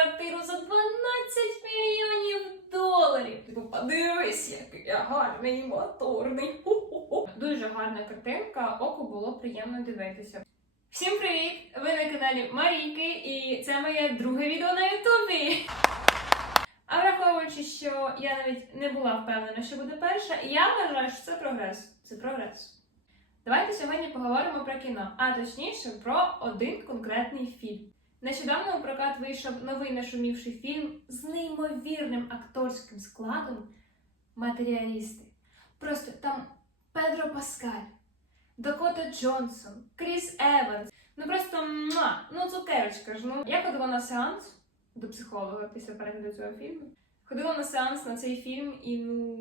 квартиру за 12 мільйонів доларів. Типу, подивись, який я гарний моторний. Ху-ху-ху. Дуже гарна картинка, оку було приємно дивитися. Всім привіт! Ви на каналі Марійки, і це моє друге відео на Ютубі. А враховуючи, що я навіть не була впевнена, що буде перша, я вважаю, що це прогрес. Це прогрес. Давайте сьогодні поговоримо про кіно, а точніше про один конкретний фільм. Нещодавно у прокат вийшов новий нашумівший фільм з неймовірним акторським складом Матеріалісти. Просто там Педро Паскаль, Дакота Джонсон, Кріс Еванс. Ну просто муа, ну цукерочка ж. Ну я ходила на сеанс до психолога після перегляду цього фільму. Ходила на сеанс на цей фільм і ну.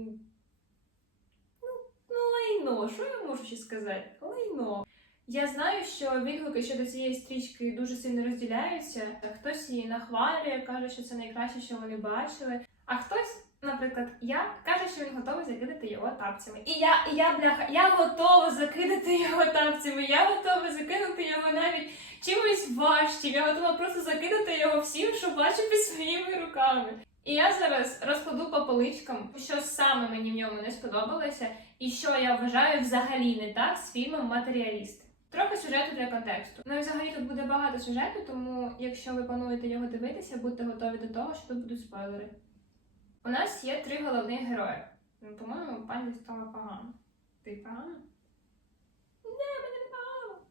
Ну, ну лайно, що я можу ще сказати? Лайно. Я знаю, що відгуки щодо цієї стрічки дуже сильно розділяються. Хтось її нахвалює, каже, що це найкраще, що вони бачили. А хтось, наприклад, я каже, що він готовий закидати його тапцями. І я, і я бляха, я готова закидати його тапцями. Я готова закинути його навіть чимось важчим. Я готова просто закидати його всім, що бачу під своїми руками. І я зараз розкладу по поличкам, що саме мені в ньому не сподобалося, і що я вважаю взагалі не так з фільмом Матеріалісти. Трохи сюжету для контексту. Ну і взагалі тут буде багато сюжету, тому якщо ви плануєте його дивитися, будьте готові до того, що тут будуть спойлери. У нас є три головних герої. Ну, По-моєму, пані стала погано. Ти погано? Не, мене не погано.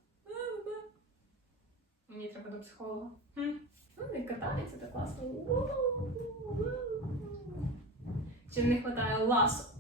Мені треба до психолога. Хм. Ну, він катається так класно. Чи не вистачає ласу?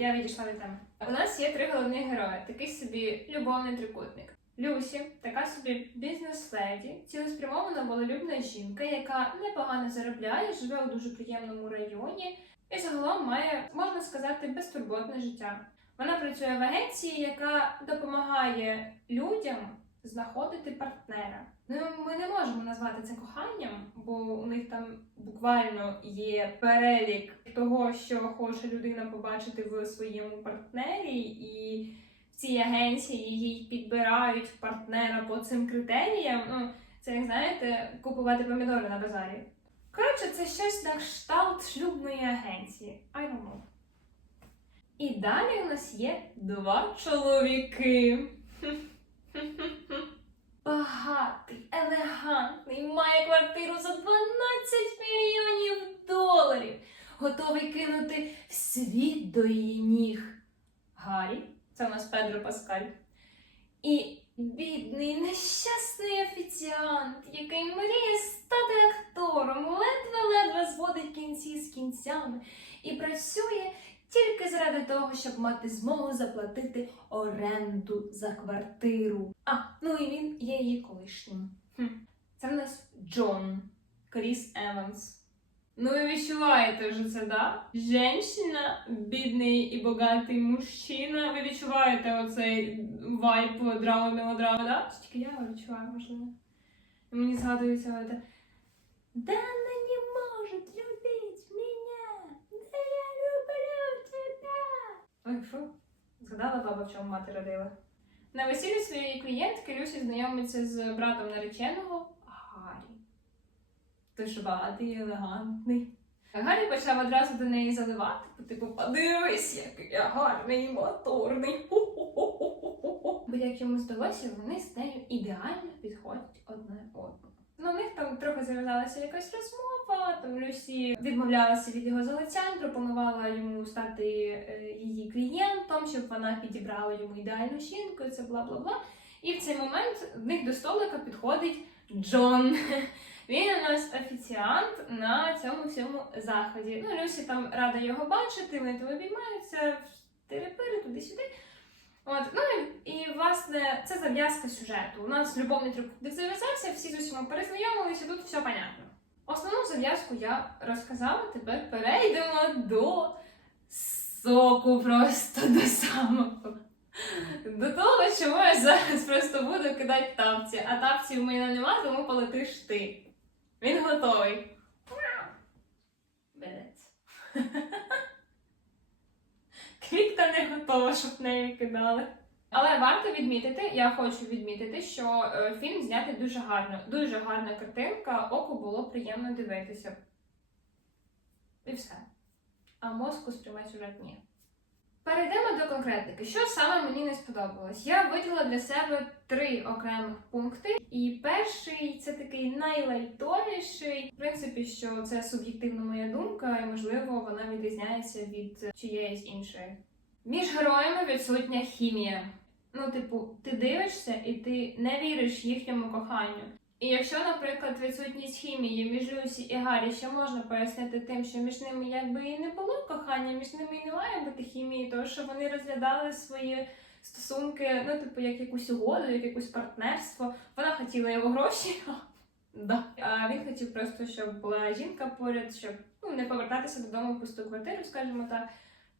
Я відійшла від теми. У нас є три головні герої. Такий собі любовний трикутник. Люсі, така собі бізнес-леді, цілеспрямована волелюбна жінка, яка непогано заробляє, живе у дуже приємному районі і загалом має, можна сказати, безтурботне життя. Вона працює в агенції, яка допомагає людям знаходити партнера. Ну, ми не можемо назвати це коханням, бо у них там буквально є перелік того, що хоче людина побачити в своєму партнері, і в цій агенції їй підбирають партнера по цим критеріям. Ну, це як знаєте, купувати помідори на базарі. Коротше, це щось на кшталт шлюбної агенції. I don't know. І далі у нас є два чоловіки. Багатий, елегантний, має квартиру за 12 мільйонів доларів, готовий кинути світ до її ніг. Гаррі, це у нас Педро Паскаль. І бідний, нещасний офіціант, який мріє стати актором, ледве-ледве зводить кінці з кінцями і працює тільки заради того, щоб мати змогу заплатити оренду за квартиру. А, ну і він є її колишнім. Хм. Це в нас Джон Кріс Еванс. Ну і відчуваєте вже це, да? Женщина, бідний і багатий мужчина. Ви відчуваєте оцей вайб драми мелодрами, да? Тільки я його відчуваю, можливо. Мені згадується. Да она не Ой, фу, згадала баба, в чому мати родила. На весіллі своєї клієнтки Люсі знайомиться з братом нареченого Гаррі. Той, що багатий елегантний. Гаррі почав одразу до неї заливати, типу, подивись, який я гарний і моторний. Бо як йому здалося, вони з нею ідеально підходять одне одному. Ну, у них там трохи зав'язалася якась розмова, там Люсі відмовлялася від його залицянь, пропонувала йому стати е, її клієнтом, щоб вона підібрала йому ідеальну жінку, це бла бла бла. І в цей момент в них до столика підходить Джон. Він у нас офіціант на цьому всьому заході. Ну, Люсі там рада його бачити, вони там обіймаються, терепири туди-сюди. От, ну і, власне це зав'язка сюжету. У нас любовний трикутник зав'язався, всі з усіма перезнайомилися, тут все понятно. Основну зав'язку я розказала, тепер перейдемо до соку просто до самого. До того, чому я зараз просто буду кидати тапці, а тапців у мене нема, тому полетиш ти. Він готовий. Береться. Квітка не готова, щоб неї кидали. Але варто відмітити, я хочу відмітити, що е, фільм знятий дуже гарно, дуже гарна картинка, оку було приємно дивитися. І все. А мозку сприймати сюжет ні. Перейдемо до конкретики. Що саме мені не сподобалось? Я виділа для себе три окремих пункти. І перший це такий найлайтовіший. В принципі, що це суб'єктивна моя думка, і можливо вона відрізняється від чиєїсь іншої. Між героями відсутня хімія. Ну, типу, ти дивишся і ти не віриш їхньому коханню. І якщо, наприклад, відсутність хімії між Люсі і Гаррі ще можна пояснити тим, що між ними якби і не було кохання, між ними і не має бути хімії, тому що вони розглядали свої стосунки, ну, типу, як якусь угоду, як якусь партнерство. Вона хотіла його гроші. Да. А він хотів просто, щоб була жінка поряд, щоб ну, не повертатися додому в пусту квартиру, скажімо так.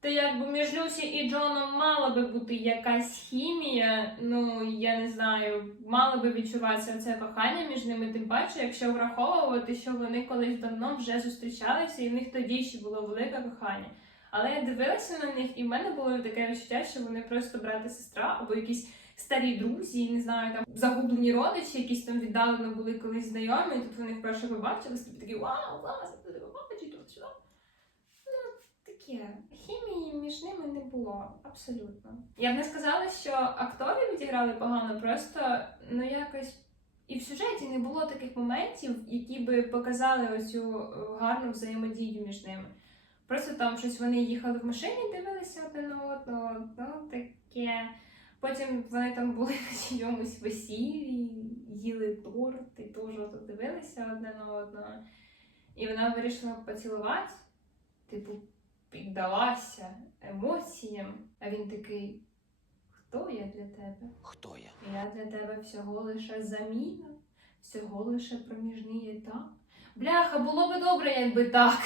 То якби між Люсі і Джоном мала би бути якась хімія, ну я не знаю, мало би відчуватися це кохання між ними, тим паче, якщо враховувати, що вони колись давно вже зустрічалися, і в них тоді ще було велике кохання. Але я дивилася на них, і в мене було таке відчуття, що вони просто брат і сестра, або якісь старі друзі, не знаю, там загублені родичі, якісь там віддалено були колись знайомі, і тут вони вперше побачились, тобі такі вау, клас, я тебе бачу, тут сюди. Ну, таке. Хімії між ними не було абсолютно. Я б не сказала, що актори відіграли погано, просто ну якось. І в сюжеті не було таких моментів, які би показали оцю е, гарну взаємодію між ними. Просто там щось вони їхали в машині, дивилися одне на одного, ну таке. Потім вони там були на чомусь весіллі, їли торт і теж дивилися одне на одного. І вона вирішила поцілувати, типу, піддалася емоціям. А він такий: Хто я для тебе? Хто я? Я для тебе всього лише заміна, всього лише проміжний етап. Бляха, було би добре, якби так.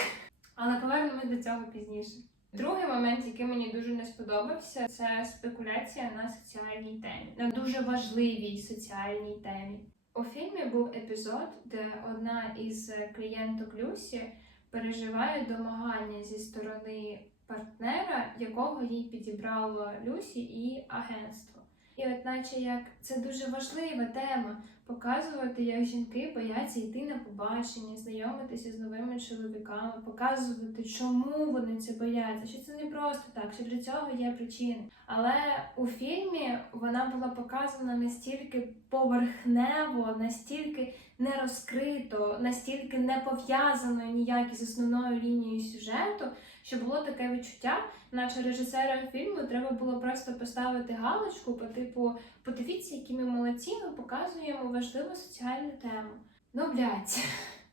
Але повернемось до цього пізніше. Другий момент, який мені дуже не сподобався, це спекуляція на соціальній темі, на дуже важливій соціальній темі. У фільмі був епізод, де одна із клієнток Люсі переживає домагання зі сторони партнера, якого їй підібрало Люсі і агентство. І от наче як це дуже важлива тема показувати, як жінки бояться йти на побачення, знайомитися з новими чоловіками, показувати, чому вони це бояться, що це не просто так, що для цього є причини. Але у фільмі вона була показана настільки поверхнево, настільки не розкрито, настільки не пов'язано ніяк із основною лінією сюжету, що було таке відчуття, наче режисера фільму треба було просто поставити галочку по типу подивіться, які ми молодці, ми показуємо важливу соціальну тему. Ну, блядь,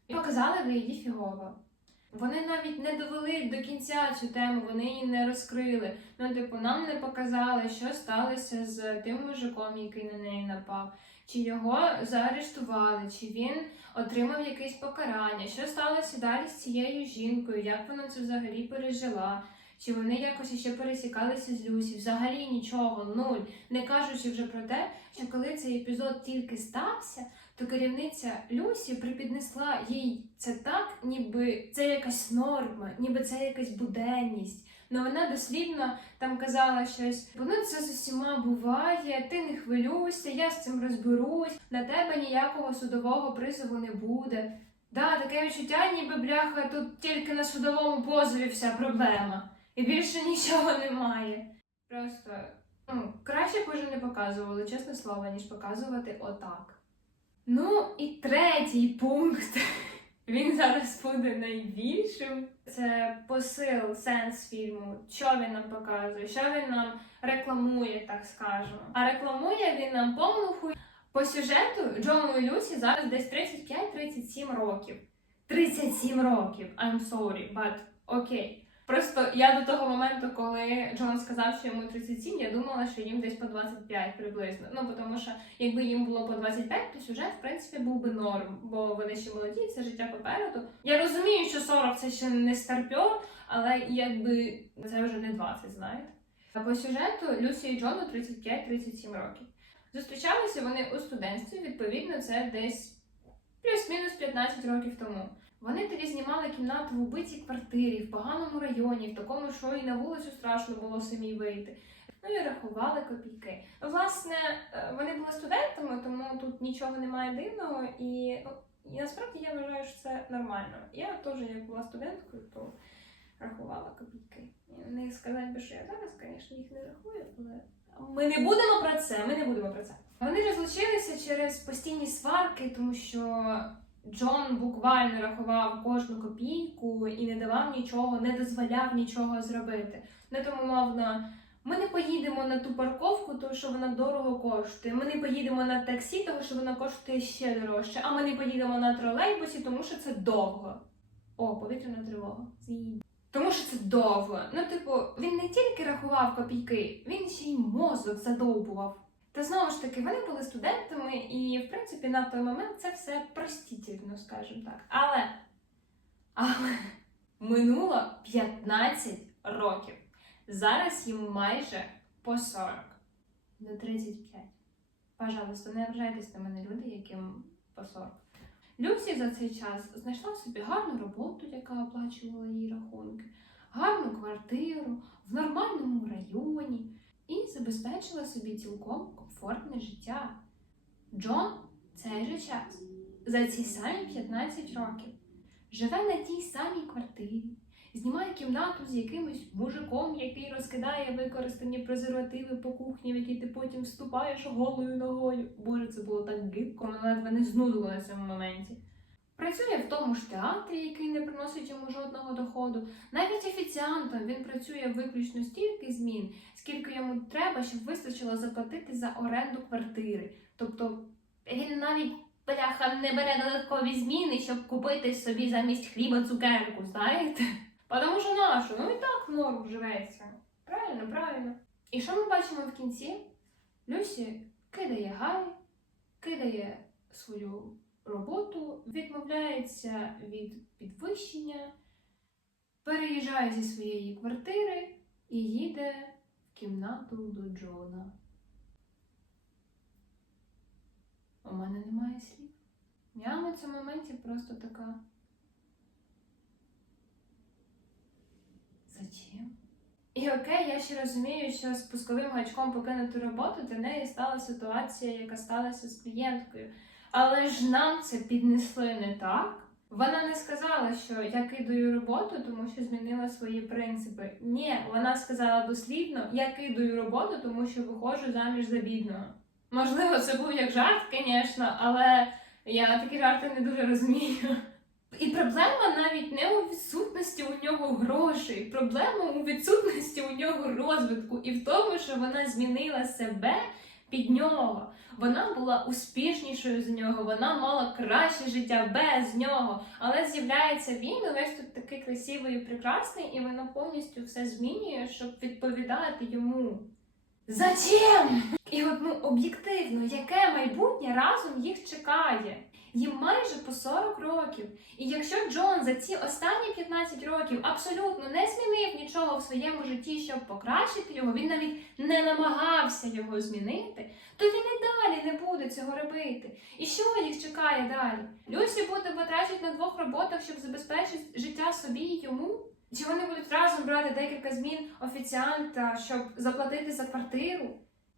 показали ви її фігово. Вони навіть не довели до кінця цю тему, вони її не розкрили. Ну, типу, нам не показали, що сталося з тим мужиком, який на неї напав, чи його заарештували, чи він отримав якесь покарання, що сталося далі з цією жінкою, як вона це взагалі пережила. Чи вони якось ще пересікалися з Люсі? Взагалі нічого, нуль. Не кажучи вже про те, що коли цей епізод тільки стався, то керівниця Люсі припіднесла їй це так, ніби це якась норма, ніби це якась буденність. Ну вона дослідно там казала щось, ну це з усіма буває, ти не хвилюйся, я з цим розберусь, на тебе ніякого судового призову не буде. Да, таке відчуття, ніби бляха, тут тільки на судовому позові вся проблема. І більше нічого немає. Просто ну, краще б уже не показували, чесне слово, ніж показувати отак. Ну і третій пункт. Він зараз буде найбільшим. Це посил, сенс фільму, що він нам показує, що він нам рекламує, так скажемо. А рекламує він нам помилку. По сюжету Джону і Люсі зараз десь 35-37 років. 37 років. I'm sorry, but окей. Просто я до того моменту, коли Джон сказав, що йому 37, я думала, що їм десь по 25 приблизно. Ну, тому що якби їм було по 25, то сюжет, в принципі, був би норм, бо вони ще молоді, це життя попереду. Я розумію, що 40 це ще не старпьор, але якби це вже не 20, знаєте. А по сюжету Люсі і Джону 35-37 років. Зустрічалися вони у студентстві, відповідно, це десь плюс-мінус 15 років тому. Вони тоді знімали кімнату в убитій квартирі в поганому районі, в такому, що і на вулицю страшно було самій вийти. ну і рахували копійки. Власне, е, вони були студентами, тому тут нічого немає дивного, і, ну, насправді я вважаю, що це нормально. Я теж, як була студенткою, то рахувала копійки. Не сказати би, що я зараз, звісно, їх не рахую, але ми не будемо про це. Ми не будемо про це. Вони розлучилися через постійні сварки, тому що Джон буквально рахував кожну копійку і не давав нічого, не дозволяв нічого зробити. Ну тому, мовно, ми не поїдемо на ту парковку, тому що вона дорого коштує. Ми не поїдемо на таксі, тому що вона коштує ще дорожче. А ми не поїдемо на тролейбусі, тому що це довго. О, повітряна тривога. Тому що це довго. Ну, типу, він не тільки рахував копійки, він ще й мозок задовбував. Та знову ж таки, вони були студентами, і в принципі на той момент це все простітельно, скажімо так. Але, але минуло 15 років. Зараз їм майже по 40. До 35. Пожалуйста, не ображайтесь на мене люди, яким по 40. Люсі за цей час знайшла собі гарну роботу, яка оплачувала їй рахунки, гарну квартиру в нормальному районі і забезпечила собі цілком комфортне життя. Джон цей же час за ці самі 15 років живе на тій самій квартирі, знімає кімнату з якимось мужиком, який розкидає використані презервативи по кухні, в які ти потім вступаєш голою ногою. Боже, це було так гидко, мене ледве не знудило на цьому моменті. Працює в тому ж театрі, який не приносить йому жодного доходу. Навіть офіціантом він працює виключно стільки змін, скільки йому треба, щоб вистачило заплатити за оренду квартири. Тобто він навіть бляха не бере додаткові зміни, щоб купити собі замість хліба цукерку, знаєте? Тому що нашу, ну і так норм живеться. Правильно, правильно. І що ми бачимо в кінці? Люсі кидає Гай, кидає свою роботу, відмовляється від підвищення, переїжджає зі своєї квартири і їде в кімнату до Джона. У мене немає слів. Я на цьому моменті просто така. Зачем? І окей, я ще розумію, що з пусковим гачком покинути роботу для неї стала ситуація, яка сталася з клієнткою. Але ж нам це піднесли не так. Вона не сказала, що я кидаю роботу, тому що змінила свої принципи. Ні, вона сказала дослівно, я кидаю роботу, тому що виходжу заміж за бідного. Можливо, це був як жарт, звісно, але я такі жарти не дуже розумію. І проблема навіть не у відсутності у нього грошей. Проблема у відсутності у нього розвитку і в тому, що вона змінила себе під нього. Вона була успішнішою за нього, вона мала краще життя без нього. Але з'являється він, і весь тут такий красивий і прекрасний, і вона повністю все змінює, щоб відповідати йому. Зачем? І от ну об'єктивно, яке майбутнє разом їх чекає? Їм майже по 40 років. І якщо Джон за ці останні 15 років абсолютно не змінив нічого в своєму житті, щоб покращити його, він навіть не намагався його змінити, то він і далі не буде цього робити. І що їх чекає далі? Люсі буде потрачити на двох роботах, щоб забезпечити життя собі і йому? Чи вони будуть разом брати декілька змін офіціанта, щоб заплатити за квартиру?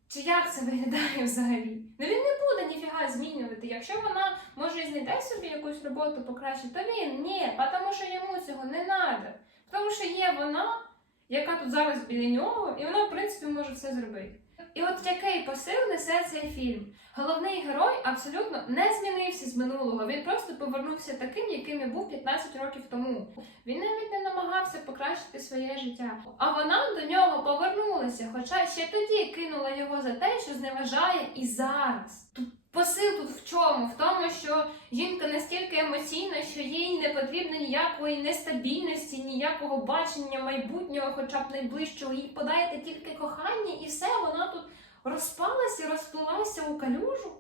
Чи як це виглядає взагалі? Ну він не буде ніфіга змінювати. Якщо вона може знайде собі якусь роботу покраще, то він ні, тому що йому цього не треба. Тому що є вона, яка тут зараз біля нього, і вона, в принципі, може все зробити. І от який посил несе цей фільм? Головний герой абсолютно не змінився з минулого. Він просто повернувся таким, яким і був 15 років тому. Він навіть не намагався покращити своє життя. А вона до нього повернулася, хоча ще тоді кинула його за те, що зневажає і зараз. Посил тут в чому? В тому, що жінка настільки емоційна, що їй не потрібно ніякої нестабільності, ніякого бачення майбутнього, хоча б найближчого. Їй подаєте тільки кохання, і все, вона тут розпалася, розплилася у калюжу.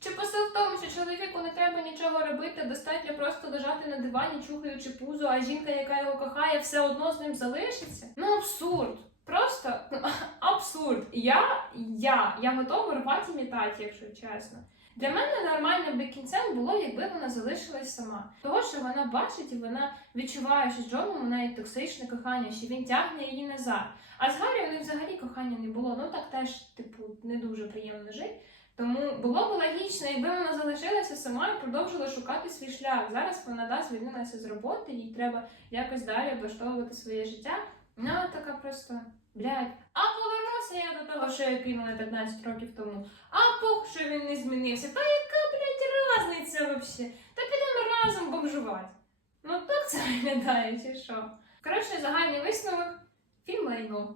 Чи посил в тому, що чоловіку не треба нічого робити, достатньо просто лежати на дивані, чухаючи пузо, а жінка, яка його кохає, все одно з ним залишиться? Ну абсурд. Просто ну, абсурд. Я, я, я готова рвати і якщо чесно. Для мене нормальним би кінцем було, якби вона залишилась сама. Того, що вона бачить і вона відчуває, що з Джоном у неї токсичне кохання, що він тягне її назад. А з Гаррі у них взагалі кохання не було. Ну так теж, типу, не дуже приємно жити. Тому було б логічно, якби вона залишилася сама і продовжила шукати свій шлях. Зараз вона да, звільнилася з роботи, їй треба якось далі облаштовувати своє життя. Ну, така просто, блядь. А повернуся я до того, що я кинула 15 років тому. А пох, що він не змінився. Та яка, блядь, разниця взагалі? Та підемо разом бомжувати. Ну так це виглядає, чи що? Коротше, загальний висновок фільм лайно.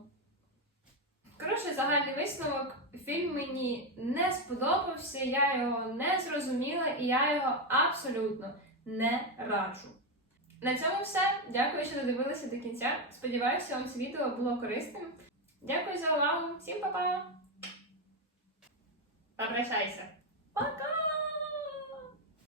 Коротше, загальний висновок фільм мені не сподобався, я його не зрозуміла і я його абсолютно не раджу. На цьому все. Дякую, що додивилися до кінця. Сподіваюся, вам це відео було корисним. Дякую за увагу. Всім па-па! Попрощайся. Пока!